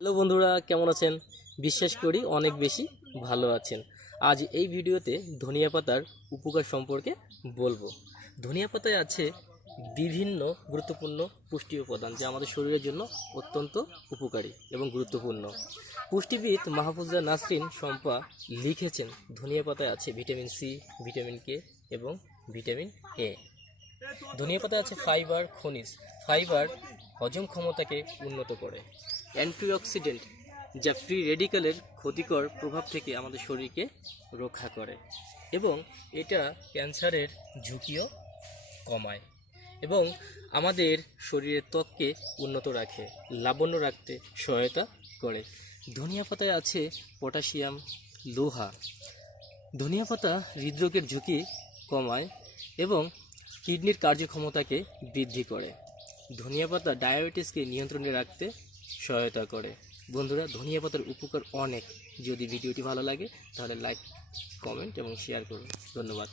Hello বন্ধুরা, কেমন আছেন? বিশ্বাস করি অনেক বেশি ভালো আছেন। আজ এই ভিডিওতে ধনিয়া পাতার উপকার সম্পর্কে বলব। ধনিয়া পাতায় আছে বিভিন্ন গুরুত্বপূর্ণ পুষ্টি উপাদান যা আমাদের শরীরের জন্য অত্যন্ত উপকারী এবং গুরুত্বপূর্ণ। পুষ্টিবিদ মাহফুজা নাসরিন শম্পা লিখেছেন, ধনিয়া পাতায় আছে ভিটামিন সি, ভিটামিন কে এবং ভিটামিন এ। ধনিয়া পাতায় আছে ফাইবার, খনিজ। ফাইবার হজম ক্ষমতাকে উন্নত করে। অ্যান্টিঅক্সিডেন্ট, যা ফ্রি রেডিক্যালের ক্ষতিকর প্রভাব থেকে আমাদের শরীরকে রক্ষা করে এবং এটা ক্যান্সারের ঝুঁকিও কমায় এবং আমাদের শরীরের ত্বককে উন্নত রাখে, লাবণ্য রাখতে সহায়তা করে। ধনিয়া পাতায় আছে পটাশিয়াম, লোহা। ধনিয়া পাতা হৃদরোগের ঝুঁকি কমায় এবং কিডনির কার্যক্ষমতাকে বৃদ্ধি করে। ধনিয়া পাতা ডায়াবেটিসকে নিয়ন্ত্রণে রাখতে সহায়তা করে। বন্ধুরা, ধনিয়া পাতার উপকার অনেক। যদি ভিডিওটি ভালো লাগে, তাহলে লাইক কমেন্ট এবং শেয়ার করুন। ধন্যবাদ।